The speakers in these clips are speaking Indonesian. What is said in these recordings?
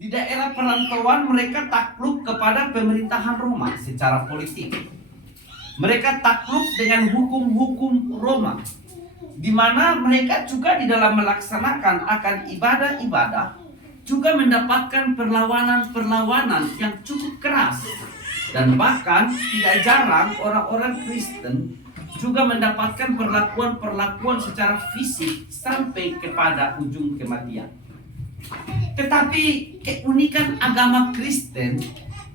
Di daerah perantauan mereka takluk kepada pemerintahan Roma secara politik. Mereka takluk dengan hukum-hukum Roma, di mana mereka juga di dalam melaksanakan akan ibadah-ibadah juga mendapatkan perlawanan-perlawanan yang cukup keras. Dan bahkan tidak jarang orang-orang Kristen juga mendapatkan perlakuan-perlakuan secara fisik sampai kepada ujung kematian. Tetapi keunikan agama Kristen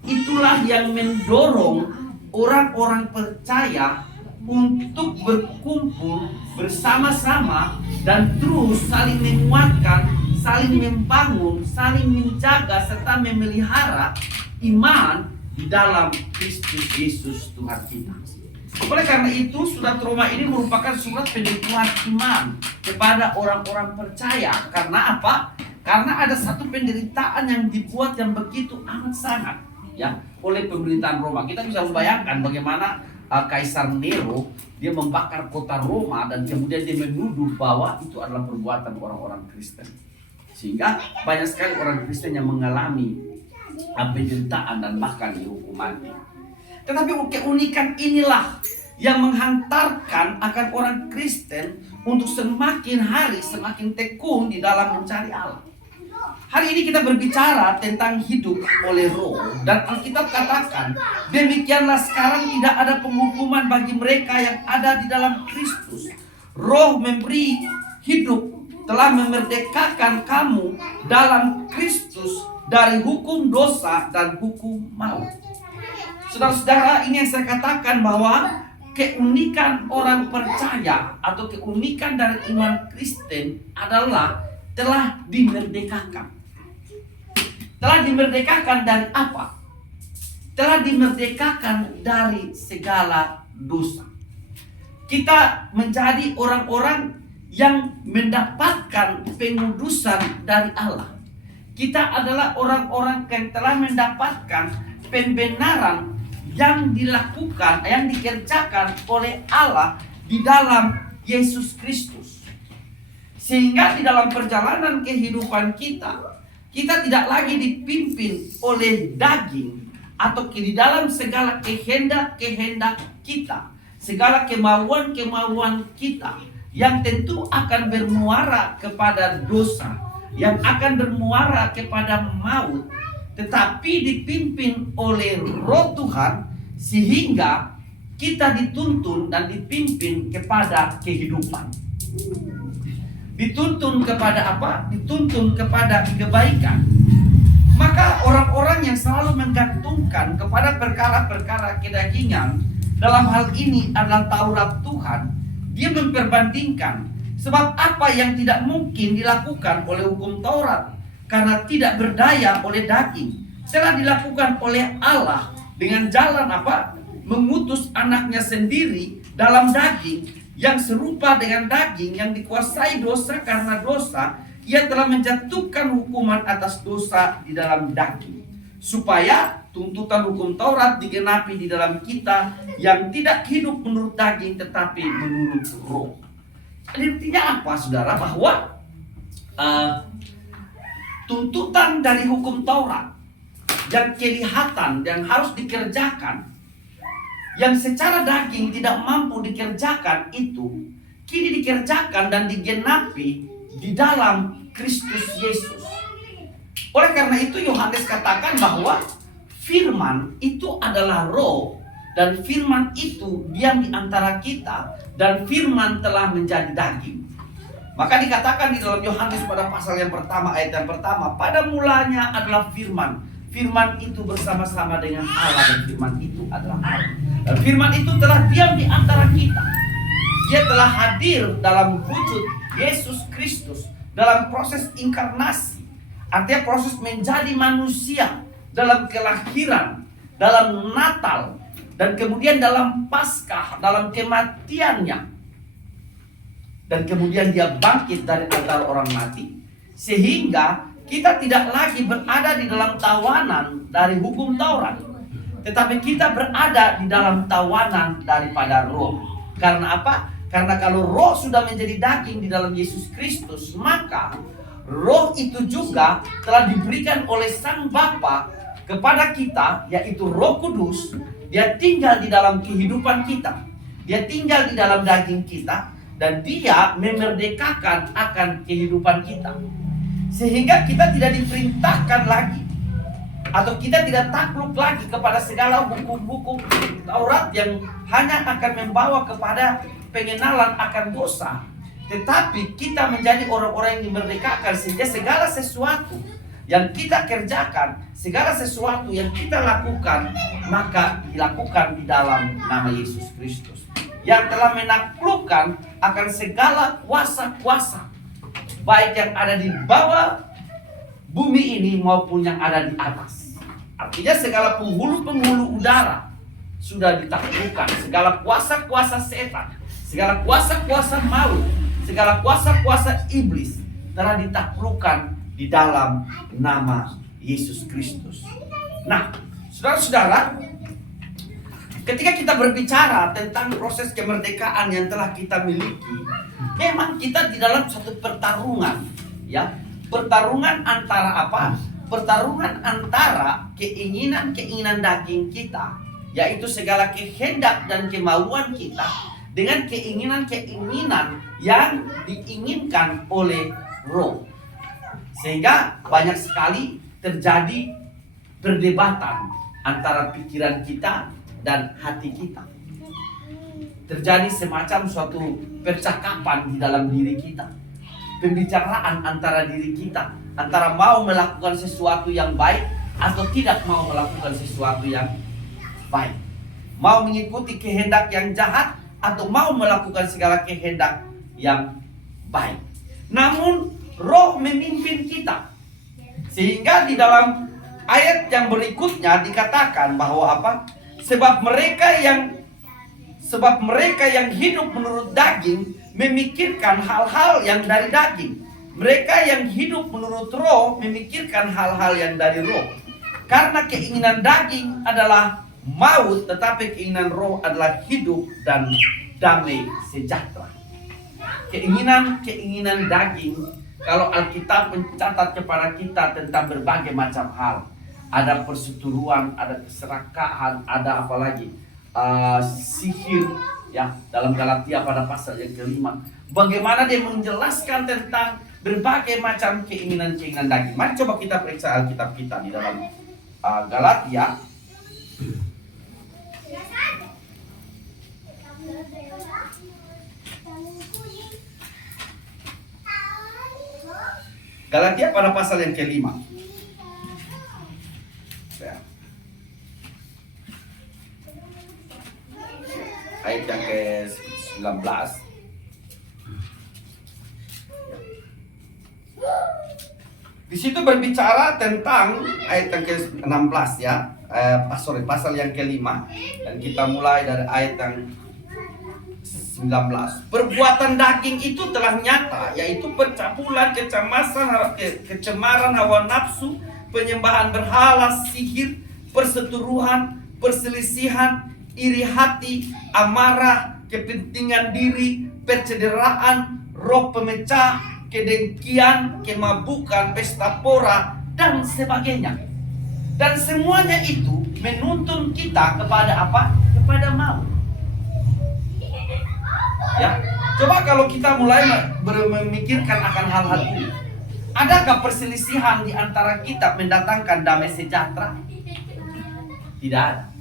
itulah yang mendorong orang-orang percaya untuk berkumpul bersama-sama dan terus saling menguatkan, saling membangun, saling menjaga serta memelihara iman di dalam Kristus Yesus Tuhan kita. Oleh karena itu, surat Roma ini merupakan surat penyeguhan iman kepada orang-orang percaya. Karena apa? Karena ada satu penderitaan yang dibuat yang begitu amat sangat ya oleh pemerintahan Roma. Kita bisa membayangkan bagaimana Kaisar Nero dia membakar kota Roma dan kemudian dia menuduh bahwa itu adalah perbuatan orang-orang Kristen. Sehingga banyak sekali orang Kristen yang mengalami penderitaan dan bahkan dihukum mati. Tetapi keunikan inilah yang menghantarkan akan orang Kristen untuk semakin hari semakin tekun di dalam mencari Allah. Hari ini kita berbicara tentang hidup oleh Roh, dan Alkitab katakan, demikianlah sekarang tidak ada penghukuman bagi mereka yang ada di dalam Kristus. Roh memberi hidup, telah memerdekakan kamu dalam Kristus dari hukum dosa dan hukum maut. Saudara-saudara, ini yang saya katakan bahwa keunikan orang percaya atau keunikan dari iman Kristen adalah telah dimerdekakan. Telah dimerdekakan dari apa? Telah dimerdekakan dari segala dosa. Kita menjadi orang-orang yang mendapatkan pengudusan dari Allah. Kita adalah orang-orang yang telah mendapatkan pembenaran yang dilakukan, yang dikerjakan oleh Allah di dalam Yesus Kristus. Sehingga di dalam perjalanan kehidupan kita tidak lagi dipimpin oleh daging atau di dalam segala kehendak-kehendak kita, segala kemauan-kemauan kita yang tentu akan bermuara kepada dosa, yang akan bermuara kepada maut, tetapi dipimpin oleh Roh Tuhan sehingga kita dituntun dan dipimpin kepada kehidupan. Dituntun kepada apa? Dituntun kepada kebaikan. Maka orang-orang yang selalu menggantungkan kepada perkara-perkara kedagingan, dalam hal ini adalah Taurat Tuhan, dia memperbandingkan sebab apa yang tidak mungkin dilakukan oleh hukum Taurat karena tidak berdaya oleh daging, telah dilakukan oleh Allah dengan jalan apa? Mengutus anaknya sendiri dalam daging, yang serupa dengan daging, yang dikuasai dosa karena dosa. Ia telah menjatuhkan hukuman atas dosa di dalam daging, supaya tuntutan hukum Taurat digenapi di dalam kita yang tidak hidup menurut daging tetapi menurut Roh. Artinya apa, saudara? Bahwa tuntutan dari hukum Taurat yang kelihatan, yang harus dikerjakan, yang secara daging tidak mampu dikerjakan, itu kini dikerjakan dan digenapi di dalam Kristus Yesus. Oleh karena itu Yohanes katakan bahwa firman itu adalah roh, dan firman itu diam di antara kita, dan firman telah menjadi daging. Maka dikatakan di dalam Yohanes pada pasal yang pertama, ayat yang pertama, pada mulanya adalah firman. Firman itu bersama-sama dengan Allah, dan firman itu adalah Allah. Dan firman itu telah diam di antara kita. Dia telah hadir dalam wujud Yesus Kristus, dalam proses inkarnasi. Artinya proses menjadi manusia, dalam kelahiran, dalam Natal, dan kemudian dalam Paskah, dalam kematiannya. Dan kemudian dia bangkit dari antara orang mati, sehingga kita tidak lagi berada di dalam tawanan dari hukum Taurat, tetapi kita berada di dalam tawanan daripada Roh. Karena apa? Karena kalau Roh sudah menjadi daging di dalam Yesus Kristus, maka roh itu juga telah diberikan oleh Sang Bapa kepada kita, yaitu Roh Kudus. Dia tinggal di dalam kehidupan kita, dia tinggal di dalam daging kita, dan dia memerdekakan akan kehidupan kita. Sehingga kita tidak diperintahkan lagi, atau kita tidak takluk lagi kepada segala hukum-hukum Taurat yang hanya akan membawa kepada pengenalan akan dosa. Tetapi kita menjadi orang-orang yang dimerdekakan, sehingga segala sesuatu yang kita kerjakan, segala sesuatu yang kita lakukan, maka dilakukan di dalam nama Yesus Kristus, yang telah menaklukkan akan segala kuasa-kuasa, baik yang ada di bawah bumi ini maupun yang ada di atas. Artinya segala penghulu-penghulu udara sudah ditaklukkan. Segala kuasa-kuasa setan, segala kuasa-kuasa maut, segala kuasa-kuasa iblis telah ditaklukkan di dalam nama Yesus Kristus. Nah, saudara-saudara, ketika kita berbicara tentang proses kemerdekaan yang telah kita miliki, memang kita di dalam satu pertarungan, ya. Pertarungan antara apa? Pertarungan antara keinginan-keinginan daging kita, yaitu segala kehendak dan kemauan kita, dengan keinginan-keinginan yang diinginkan oleh roh. Sehingga banyak sekali terjadi perdebatan antara pikiran kita dan hati kita. Terjadi semacam suatu percakapan di dalam diri kita, pembicaraan antara diri kita, antara mau melakukan sesuatu yang baik atau tidak mau melakukan sesuatu yang baik, mau mengikuti kehendak yang jahat atau mau melakukan segala kehendak yang baik. Namun roh memimpin kita, sehingga di dalam ayat yang berikutnya dikatakan bahwa apa? Sebab mereka yang hidup menurut daging memikirkan hal-hal yang dari daging. Mereka yang hidup menurut roh memikirkan hal-hal yang dari roh. Karena keinginan daging adalah maut, tetapi keinginan roh adalah hidup dan damai sejahtera. Keinginan daging, kalau Alkitab mencatat kepada kita tentang berbagai macam hal. Ada perseteruan, ada keserakahan, ada apa lagi? Sihir, ya, dalam Galatia pada pasal yang kelima. Bagaimana dia menjelaskan tentang berbagai macam keinginan-keinginan daging. Mari coba kita periksa Alkitab kita di dalam Galatia. Galatia pada pasal yang kelima. Ayat yang ke-19. Di situ berbicara tentang ayat yang ke-16 ya. Pasal yang kelima, dan kita mulai dari ayat yang 19. Perbuatan daging itu telah nyata, yaitu percabulan, kecemaran hawa nafsu, penyembahan berhala, sihir, perseteruan, perselisihan, iri hati, amarah, kepentingan diri, percederaan, roh pemecah, kedengkian, kemabukan, pesta pora, dan sebagainya. Dan semuanya itu menuntun kita kepada apa? Kepada maut. Ya, coba kalau kita mulai memikirkan akan hal-hal ini, adakah perselisihan di antara kita mendatangkan damai sejahtera? Tidak ada.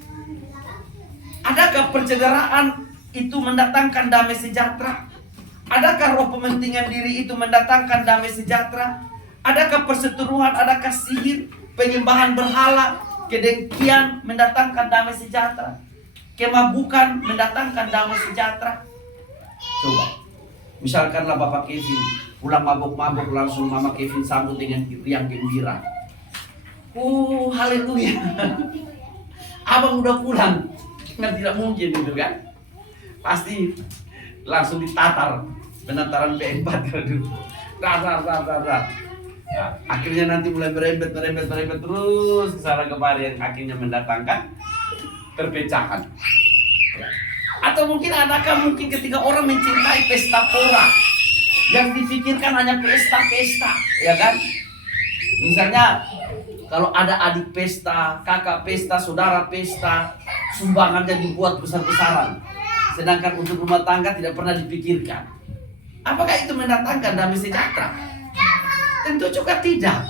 Adakah percederaan itu mendatangkan damai sejahtera? Adakah roh pementingan diri itu mendatangkan damai sejahtera? Adakah perseteruan, adakah sihir, penyembahan berhala, kedengkian mendatangkan damai sejahtera? Kemabukan mendatangkan damai sejahtera? Coba, misalkanlah Bapak Kevin pulang mabuk-mabuk, langsung Mama Kevin sambut dengan riang gembira. Haleluya. Abang udah pulang. Kan tidak mungkin gitu kan. Pasti langsung ditatar penataran P4 dulu. Dar. Nah, akhirnya nanti mulai merembet terus ke sana kemari, yang akhirnya mendatangkan perpecahan. Atau mungkin adakah ketika orang mencintai pesta pora, Yang dipikirkan hanya pesta-pesta, ya kan? Misalnya kalau ada adik pesta, kakak pesta, saudara pesta, sumbangannya dibuat besar-besaran. Sedangkan untuk rumah tangga tidak pernah dipikirkan. Apakah itu mendatangkan damai sejahtera? Tentu juga tidak.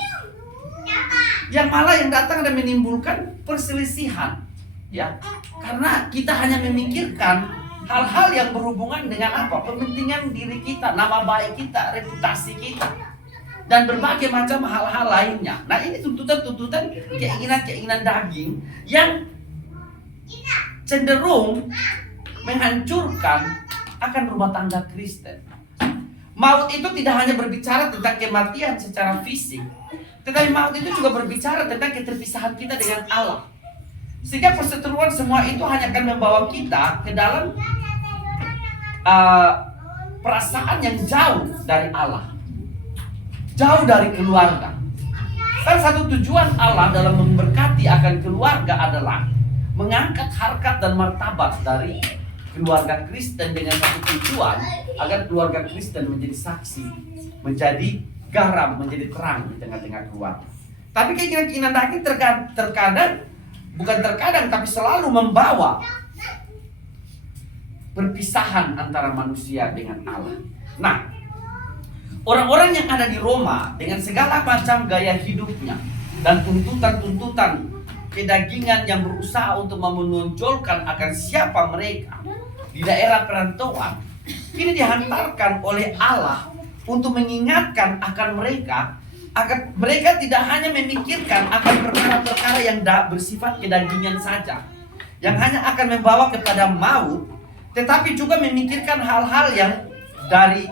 Yang malah yang datang dan menimbulkan perselisihan, ya. Karena kita hanya memikirkan hal-hal yang berhubungan dengan apa? Kepentingan diri kita, nama baik kita, reputasi kita, dan berbagai macam hal-hal lainnya. Nah, ini tuntutan-tuntutan, keinginan-keinginan daging yang cenderung menghancurkan akan rumah tangga Kristen. Maut itu tidak hanya berbicara tentang kematian secara fisik, tetapi maut itu juga berbicara tentang keterpisahan kita dengan Allah. Sehingga perseteruan semua itu hanya akan membawa kita ke dalam perasaan yang jauh dari Allah, jauh dari keluarga. Salah satu tujuan Allah dalam memberkati akan keluarga adalah mengangkat harkat dan martabat dari keluarga Kristen dengan satu tujuan agar keluarga Kristen menjadi saksi, menjadi garam, menjadi terang di tengah-tengah keluarga. Tapi keinginan daging terkadang, bukan terkadang, tapi selalu membawa perpisahan antara manusia dengan Allah. Nah, orang-orang yang ada di Roma dengan segala macam gaya hidupnya dan tuntutan-tuntutan kedagingan yang berusaha untuk menonjolkan akan siapa mereka di daerah perantauan, ini dihantarkan oleh Allah untuk mengingatkan akan mereka agar mereka tidak hanya memikirkan akan perkara-perkara yang bersifat kedagingan saja, yang hanya akan membawa kepada maut, tetapi juga memikirkan hal-hal yang dari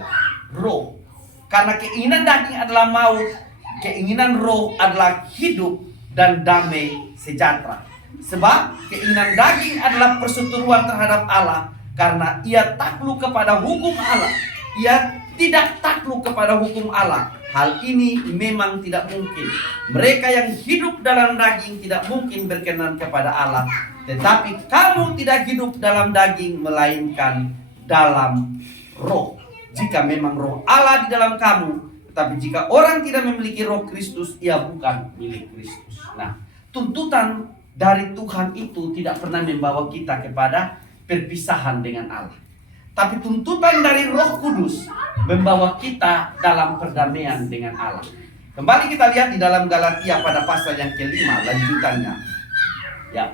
roh. Karena keinginan daging adalah maut, keinginan roh adalah hidup dan damai sejahtera. Sebab keinginan daging adalah perseteruan terhadap Allah, karena ia takluk kepada hukum Allah. Ia tidak takluk kepada hukum Allah. Hal ini memang tidak mungkin. Mereka yang hidup dalam daging tidak mungkin berkenan kepada Allah. Tetapi kamu tidak hidup dalam daging, melainkan dalam roh. Jika memang roh Allah di dalam kamu, tetapi jika orang tidak memiliki roh Kristus, ia bukan milik Kristus. Nah, tuntutan dari Tuhan itu tidak pernah membawa kita kepada perpisahan dengan Allah. Tapi tuntutan dari Roh Kudus membawa kita dalam perdamaian dengan Allah. Kembali kita lihat di dalam Galatia pada pasal yang kelima, lanjutannya. Ya.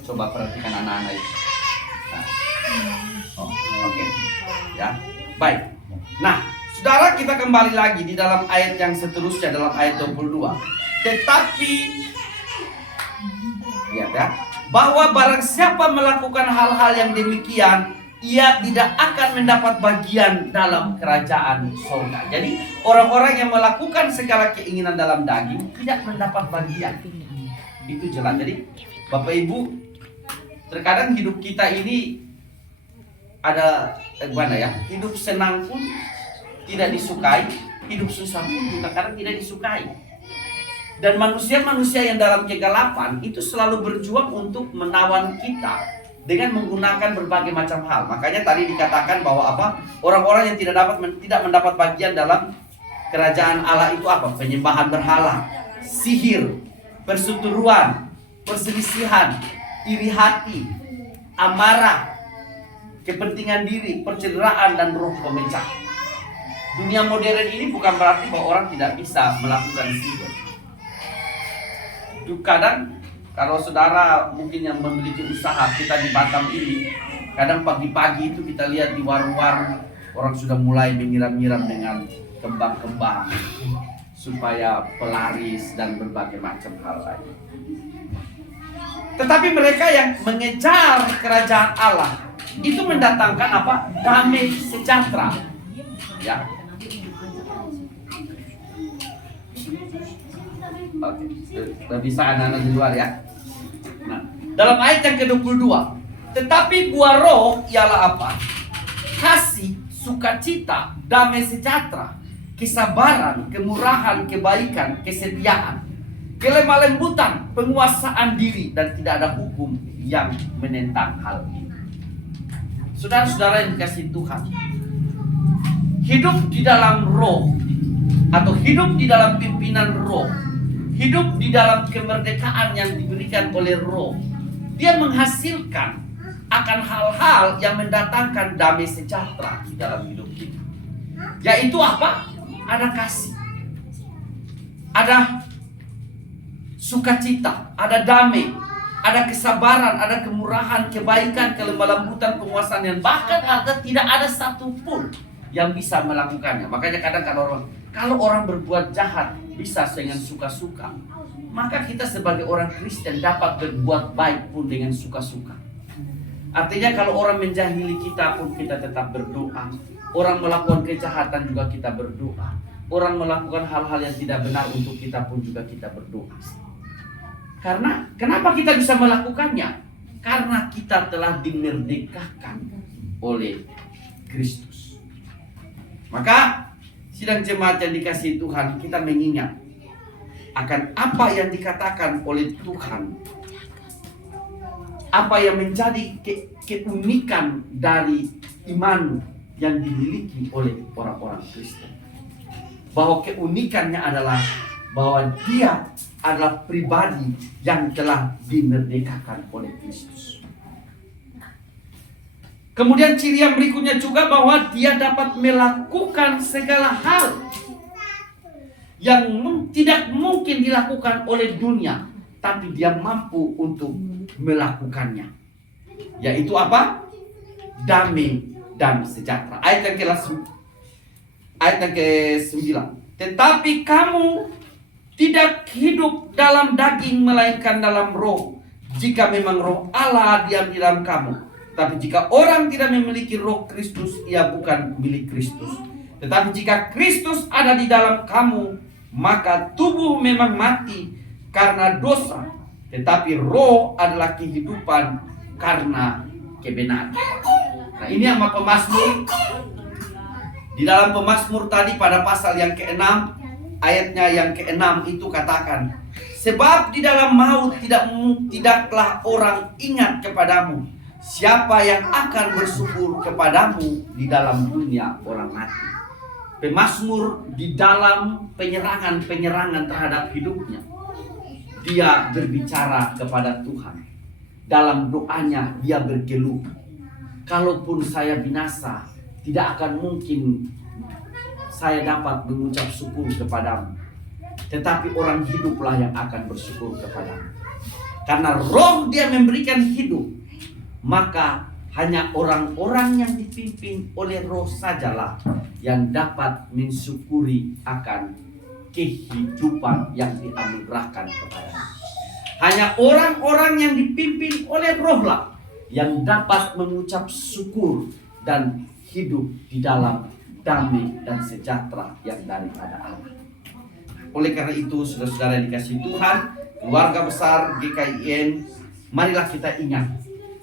Coba perhatikan anak-anak itu. Nah. Oh, oke. Ya. Baik. Nah, saudara, kita kembali lagi di dalam ayat yang seterusnya, dalam ayat 22. Tetapi ya, bahwa barang siapa melakukan hal-hal yang demikian, ia tidak akan mendapat bagian dalam kerajaan surga. Jadi orang-orang yang melakukan segala keinginan dalam daging tidak mendapat bagian. Itu jelas. Jadi Bapak Ibu, terkadang hidup kita ini ada gimana ya? Hidup senang pun tidak disukai, hidup susah pun juga kadang tidak disukai. Dan manusia-manusia yang dalam kegelapan itu selalu berjuang untuk menawan kita dengan menggunakan berbagai macam hal. Makanya tadi dikatakan bahwa apa? Orang-orang yang tidak mendapat bagian dalam kerajaan Allah itu apa? Penyembahan berhala, sihir, perseteruan, perselisihan, iri hati, amarah, kepentingan diri, pencitraan, dan roh pemecah. Dunia modern ini bukan berarti bahwa orang tidak bisa melakukan sihir. Kadang kalau saudara mungkin yang memiliki usaha, kita di Batam ini, kadang pagi-pagi itu kita lihat di warung-warung orang sudah mulai menyiram-nyiram dengan kembang-kembang supaya pelaris dan berbagai macam hal lain. Tetapi mereka yang mengejar kerajaan Allah itu mendatangkan apa? Damai sejahtera. Ya. Oke, sudah bisa anak-anak di luar ya. Nah, dalam ayat yang ke-22, tetapi buah roh ialah apa? Kasih, sukacita, damai sejahtera, kesabaran, kemurahan, kebaikan, kesetiaan, kelemah lembutan, penguasaan diri, dan tidak ada hukum yang menentang hal ini. Saudara-saudara yang dikasihi Tuhan, hidup di dalam roh, atau hidup di dalam pimpinan roh, hidup di dalam kemerdekaan yang diberikan oleh roh, dia menghasilkan akan hal-hal yang mendatangkan damai sejahtera di dalam hidup kita. Yaitu apa? Ada kasih, ada sukacita, ada damai, ada kesabaran, ada kemurahan, kebaikan, kelemah lembutan, penguasaan, yang bahkan tidak ada satupun yang bisa melakukannya. Makanya kadang kalau orang berbuat jahat bisa dengan suka-suka, maka kita sebagai orang Kristen dapat berbuat baik pun dengan suka-suka. Artinya kalau orang menjahili kita pun kita tetap berdoa. Orang melakukan kejahatan juga kita berdoa. Orang melakukan hal-hal yang tidak benar untuk kita pun juga kita berdoa. Karena kenapa kita bisa melakukannya? Karena kita telah dimerdekakan oleh Kristus. Maka sidang jemaat yang dikasihi Tuhan, kita mengingat akan apa yang dikatakan oleh Tuhan, apa yang menjadi keunikan dari iman yang dimiliki oleh orang-orang Kristen. Bahwa keunikannya adalah bahwa dia adalah pribadi yang telah dimerdekakan oleh Kristus. Kemudian ciri yang berikutnya juga bahwa dia dapat melakukan segala hal yang tidak mungkin dilakukan oleh dunia, tapi dia mampu untuk melakukannya. Yaitu apa? Damai dan sejahtera. Ayat yang ke-9. Tetapi kamu tidak hidup dalam daging melainkan dalam roh, jika memang roh Allah diam di dalam kamu. Tapi jika orang tidak memiliki roh Kristus, ia bukan milik Kristus. Tetapi jika Kristus ada di dalam kamu, maka tubuh memang mati karena dosa, tetapi roh adalah kehidupan karena kebenaran. Nah, ini yang pemazmur. Di dalam pemazmur tadi pada pasal yang ke-6, ayatnya yang ke-6 itu katakan, sebab di dalam maut tidaklah orang ingat kepadamu. Siapa yang akan bersyukur kepadamu di dalam dunia orang mati? Pemazmur di dalam penyerangan terhadap hidupnya, dia berbicara kepada Tuhan. Dalam doanya dia bergeluh, kalaupun saya binasa, tidak akan mungkin saya dapat mengucap syukur kepadamu. Tetapi orang hiduplah yang akan bersyukur kepadamu. Karena roh dia memberikan hidup, maka hanya orang-orang yang dipimpin oleh roh sajalah yang dapat mensyukuri akan kehidupan yang dianugerahkan kepadanya. Hanya orang-orang yang dipimpin oleh roh lah yang dapat mengucap syukur dan hidup di dalam damai dan sejahtera yang daripada Allah. Oleh karena itu, saudara-saudara yang dikasihi Tuhan, keluarga besar GKIN, marilah kita ingat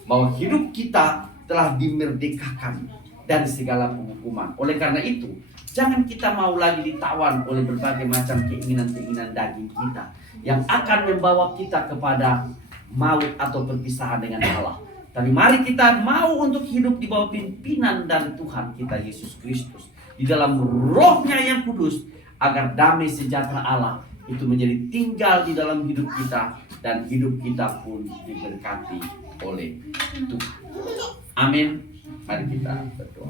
bahwa hidup kita telah dimerdekakan dari segala penghukuman. Oleh karena itu, jangan kita mau lagi ditawan oleh berbagai macam keinginan-keinginan daging kita yang akan membawa kita kepada maut atau perpisahan dengan Allah. Tapi mari kita mau untuk hidup di bawah pimpinan dari Tuhan kita Yesus Kristus, di dalam rohnya yang kudus, agar damai sejahtera Allah itu menjadi tinggal di dalam hidup kita, dan hidup kita pun diberkati oleh Tuhan. Amin. Mari kita berdoa.